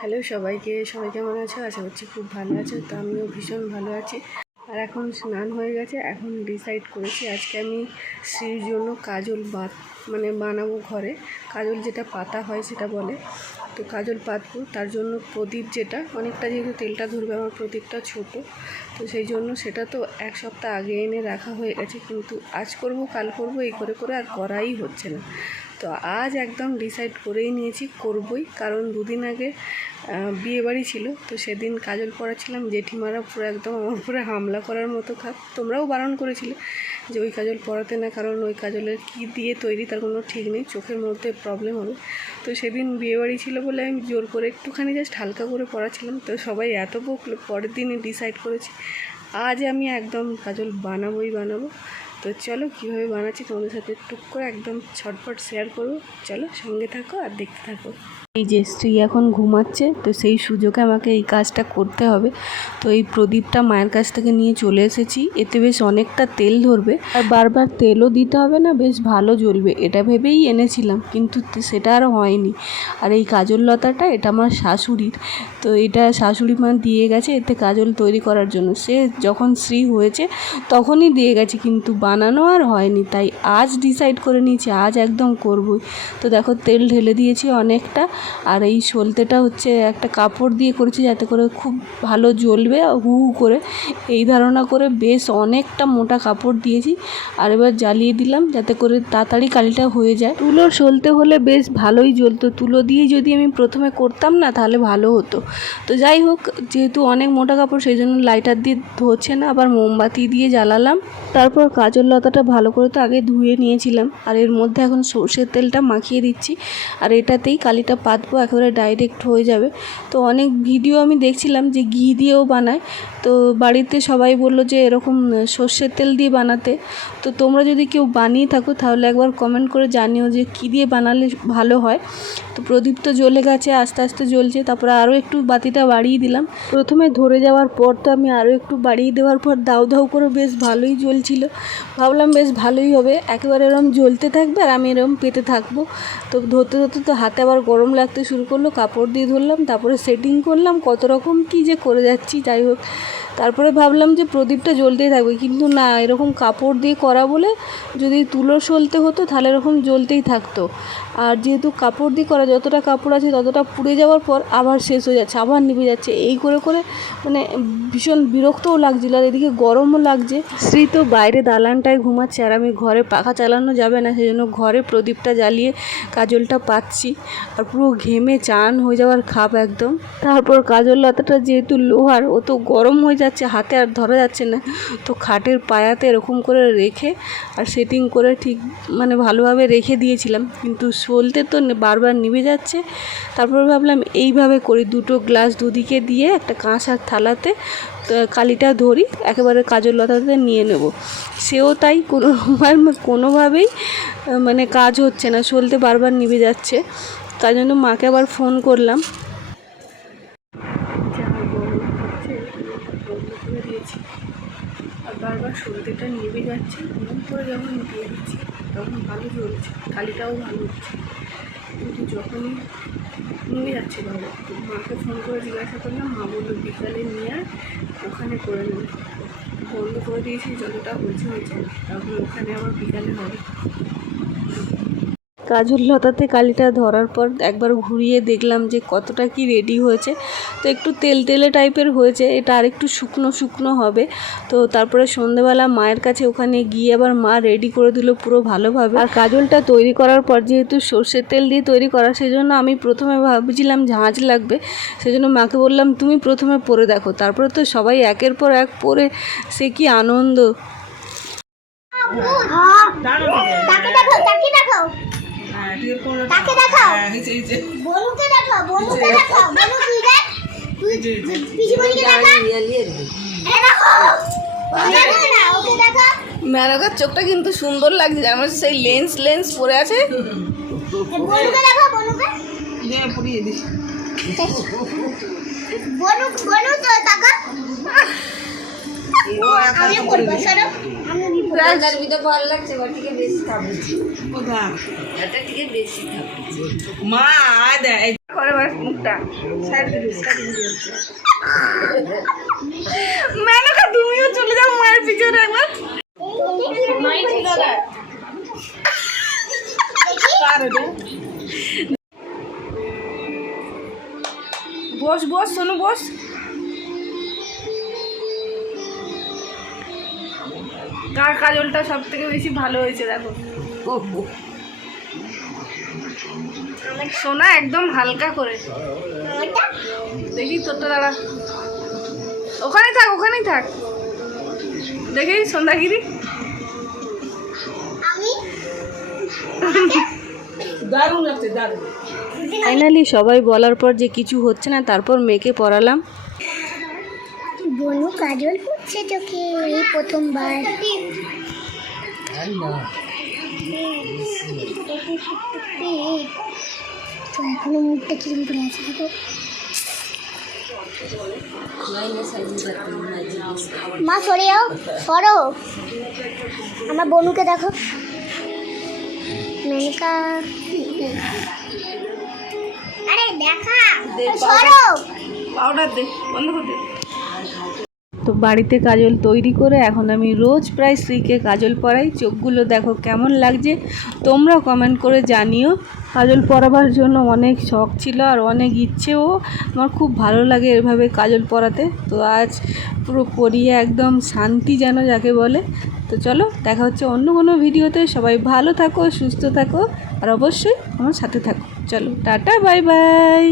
Hello সবাইকে, সবাই কেমন আছো? আশা করছি খুব ভালো আছো। তো আমিও ভীষণ ভালো আছি। আর এখন স্নান হয়ে গেছে, এখন ডিসাইড করেছি আজকে আমি শ্রীর জন্য কাজল বাত মানে বানাবো ঘরে। কাজল যেটা পাতা হয় সেটা বলে। তো কাজল পাতবো, তার জন্য প্রদীপ যেটা, অনেকটা যেহেতু তেলটা ধরবে, আমার প্রদীপটা ছোট। তো সেই জন্য সেটা তো এক সপ্তাহ আগে এনে রাখা হয়ে গেছে, কিন্তু আজ করব, কাল করব, এই করে করে আর করাই হচ্ছে না। তো আজ একদম ডিসাইড করেই নিয়েছি করবই। কারণ দুদিন আগে বিয়ে বাড়ি ছিল, তো সেদিন কাজল পরাচ্ছিলাম জেঠিমারা পুরো একদম আমার উপরে হামলা করার মতো খাপ। তোমরাও বারণ করেছিলে যে ওই কাজল পরাতে না, কারণ ওই কাজলের কী দিয়ে তৈরি তার কোনো ঠিক নেই, চোখের মধ্যে প্রবলেম হবে। তো সেদিন বিয়ে বাড়ি ছিল বলে আমি জোর করে একটুখানি জাস্ট হালকা করে পড়াছিলাম তো সবাই এত বকলো, পরের দিনই ডিসাইড করেছি, আজ আমি একদম কাজল বানাবোই বানাবো। তো চলো কীভাবে বানাচ্ছি তোমাদের সাথে টুক করে একদম ছটফট শেয়ার করব। চলো সঙ্গে থাকো আর দেখতে থাকো। এই যে স্ত্রী এখন ঘুমাচ্ছে, তো সেই সুযোগে আমাকে এই কাজটা করতে হবে। তো এই প্রদীপটা মায়ের কাছ থেকে নিয়ে চলে এসেছি। এতে বেশ অনেকটা তেল ধরবে। আর বারবার তেলও দিতে হবে না, বেশ ভালো জ্বলবে। এটা ভেবেই এনেছিলাম, কিন্তু সেটা আর হয়নি। আর এই কাজল লতাটা এটা আমার শাশুড়ির। তো এটা শাশুড়ি মা দিয়ে গেছে এতে কাজল তৈরি করার জন্য। সে যখন শ্রী হয়েছে, তখনই দিয়ে গেছে, কিন্তু বানানো আর হয়নি। তাই আজ ডিসাইড করে নিয়েছি, আজ একদম করবই। তো দেখো, তেল ঢেলে দিয়েছি অনেকটা। আর এই সলতেটা হচ্ছে একটা কাপড় দিয়ে করেছি যাতে করে খুব ভালো জ্বলবে হু হু করে। এই ধারণা করে বেশ অনেকটা মোটা কাপড় দিয়েছি আর এবার জ্বালিয়ে দিলাম যাতে করে তাড়াতাড়ি কালিটা হয়ে যায়। তুলোর সলতে হলে বেশ ভালোই জ্বলতো। তুলো দিয়ে যদি আমি প্রথমে করতাম না তাহলে ভালো হতো। তো যাই হোক, যেহেতু অনেক মোটা কাপড় সেই জন্য লাইটার দিয়ে ধরছে না, আবার মোমবাতি দিয়ে জ্বালালাম। তারপর কাজল লতাটা ভালো করে তো আগে ধুয়ে নিয়েছিলাম। আর এর মধ্যে এখন সর্ষের তেলটা মাখিয়ে দিচ্ছি। আর এটাতেই কালিটা পাতবো একেবারে ডাইরেক্ট হয়ে যাবে। তো অনেক ভিডিও আমি দেখছিলাম যে ঘি দিয়েও বানায়। তো বাড়িতে সবাই বলল যে এরকম সর্ষের তেল দিয়ে বানাতে। তো তোমরা যদি কেউ বানিয়ে থাকো তাহলে একবার কমেন্ট করে জানিও যে কী দিয়ে বানালে ভালো হয়। তো প্রদীপ তো জ্বলে গেছে, আস্তে আস্তে জ্বলছে, তারপরে আরও একটু বাতিটা বাড়িয়ে দিলাম। প্রথমে ধরে যাওয়ার পর তো আমি আরও একটু বাড়িয়ে দেওয়ার পর দাউ দাউ করে বেশ ভালোই জ্বলছিল। ভাবলাম বেশ ভালোই হবে, একেবারে এরম জ্বলতে থাকবে আর আমি এরম পেতে থাকব। তো ধরতে ধরতে তো হাতে আবার গরম লাগতে শুরু করল, কাপড় দিয়ে ধরলাম, তারপরে সেটিং করলাম, কত রকম কী যে করে যাচ্ছি, যাই হোক। তারপরে ভাবলাম যে প্রদীপটা জ্বলতেই থাকবে, কিন্তু না, এরকম কাপড় দিয়ে করা বলে যদি তুলো সলতে হতো, তাহলে এরকম জ্বলতেই থাকতো। আর যেহেতু কাপড় দিয়ে করা যতটা কাপড় আছে ততটা পুড়ে যাওয়ার পর আবার শেষ হয়ে যাচ্ছে, আবার নিভে যাচ্ছে। এই করে করে মানে ভীষণ বিরক্তও লাগছিল আর এদিকে গরমও লাগছে। শ্রী তো বাইরে দালানটায় ঘুমাচ্ছে আর আমি ঘরে পাখা চালানো যাবে না সেই জন্য ঘরে প্রদীপটা জ্বালিয়ে কাজলটা পাচ্ছি আর পুরো ঘেমে চান হয়ে যাওয়ার খাপ একদম। তারপর কাজল লতাটা যেহেতু লোহার, ও তো গরম হয়ে যাচ্ছে, হাতে আর ধরা যাচ্ছে না। তো খাটের পায়াতে এরকম করে রেখে আর সেটিং করে ঠিক মানে ভালোভাবে রেখে দিয়েছিলাম, কিন্তু সলতে তো বারবার নিভে যাচ্ছে। তারপর ভাবলাম, এইভাবে করি দুটো গ্লাস দুদিকে দিয়ে একটা কাঁসার থালাতে কালিটা ধরি, একেবারে কাজল লতাতে নিয়ে নেব। সেও তাই কোনো কোনোভাবেই মানে কাজ হচ্ছে না সলতে বারবার নিভে যাচ্ছে। তাই জন্য মাকে আবার ফোন করলাম যা গরম হচ্ছে বন্ধ করে দিয়েছি আর বারবার সর্দিটা নেমে যাচ্ছে মন করে যখন দিয়ে দিচ্ছি, তখন ভালো জ্বলছে কালিটাও ভালো হচ্ছে। কিন্তু যখনই নিয়ে যাচ্ছে বাবা মাকে ফোন করে জিজ্ঞাসা করলাম, মা বলল বিকালে নিয়ে আর ওখানে করে নেব। বন্ধ করে দিয়েছি, যতটা হয়েছে হয়েছে তারপরে ওখানে আবার বিকালে হবে। কাজল লতাতে কালিটা ধরার পর একবার ঘুরিয়ে দেখলাম যে কতটা কি রেডি হয়েছে। তো একটু তেল তেলে টাইপের হয়েছে, এটা আরেকটু শুকনো শুকনো হবে। তো তারপরে সন্ধেবেলা মায়ের কাছে ওখানে গিয়ে আবার মা রেডি করে দিল পুরো ভালোভাবে। আর কাজলটা তৈরি করার পর যেহেতু সর্ষের তেল দিয়ে তৈরি করা, সেজন্য আমি প্রথমে ভাবছিলাম ঝাঁঝ লাগবে। সেজন্য মাকে বললাম, তুমি প্রথমে পরে দেখো। তারপরে তো সবাই একের পর এক পরে, সে কি আনন্দ। তাকে দেখো তুই দেখো? দেখো! দেখো মেনকার চোখটা কিন্তু সুন্দর লাগছে যেন সেই লেন্স লেন্স পরে আছে। বনুকে দেখো বনুকে বনু বনু তো তাকা। আমি করব সরো আমি ভালো লাগছে থেকে বেশি খাব। এটা থেকে বেশি খাব। মা কর মুখটা। মেনকা তুমিও চলে যাও মায়ের পিছনে একবার। বস বস শোনো বস। কার কাজলটা সব থেকে বেশি ভালো হয়েছে দেখো? সোনা একদম হালকা করে। দেখি তোরটা দাঁড়া। ওখানেই থাক ওখানেই থাক। দেখি সন্ধ্যাগিরি। আমি? ফাইনালি সবাই বলার পর যে কিছু হচ্ছে না তারপর মেয়েকে পড়ালাম। বনু কাজল পড়ছে চোখে এই প্রথমবার। তো এখনও মুখটা কিরম করে আছে দেখো। মা সরে যাও সরো। আমার বনুকে দেখো। মেনকা আরে দেখা সরো। পাউডার দে বন্ধ করে দে। তো বাড়িতে কাজল তৈরি করে এখন আমি রোজ প্রায় স্ত্রীকে কাজল পরাই। চোখগুলো দেখো কেমন লাগছে। তোমরা কমেন্ট করে জানিও। কাজল পরাবার জন্য অনেক শখ ছিল আর অনেক ইচ্ছেও আমার খুব ভালো লাগে এভাবে কাজল পরাতে। তো আজ পুরো পরিয়ে একদম শান্তি যেন যাকে বলে। তো চলো দেখা হচ্ছে অন্য কোনো ভিডিওতে। সবাই ভালো থাকো, সুস্থ থাকো আর অবশ্যই আমার সাথে থাকো। চলো, টাটা, বাই বাই।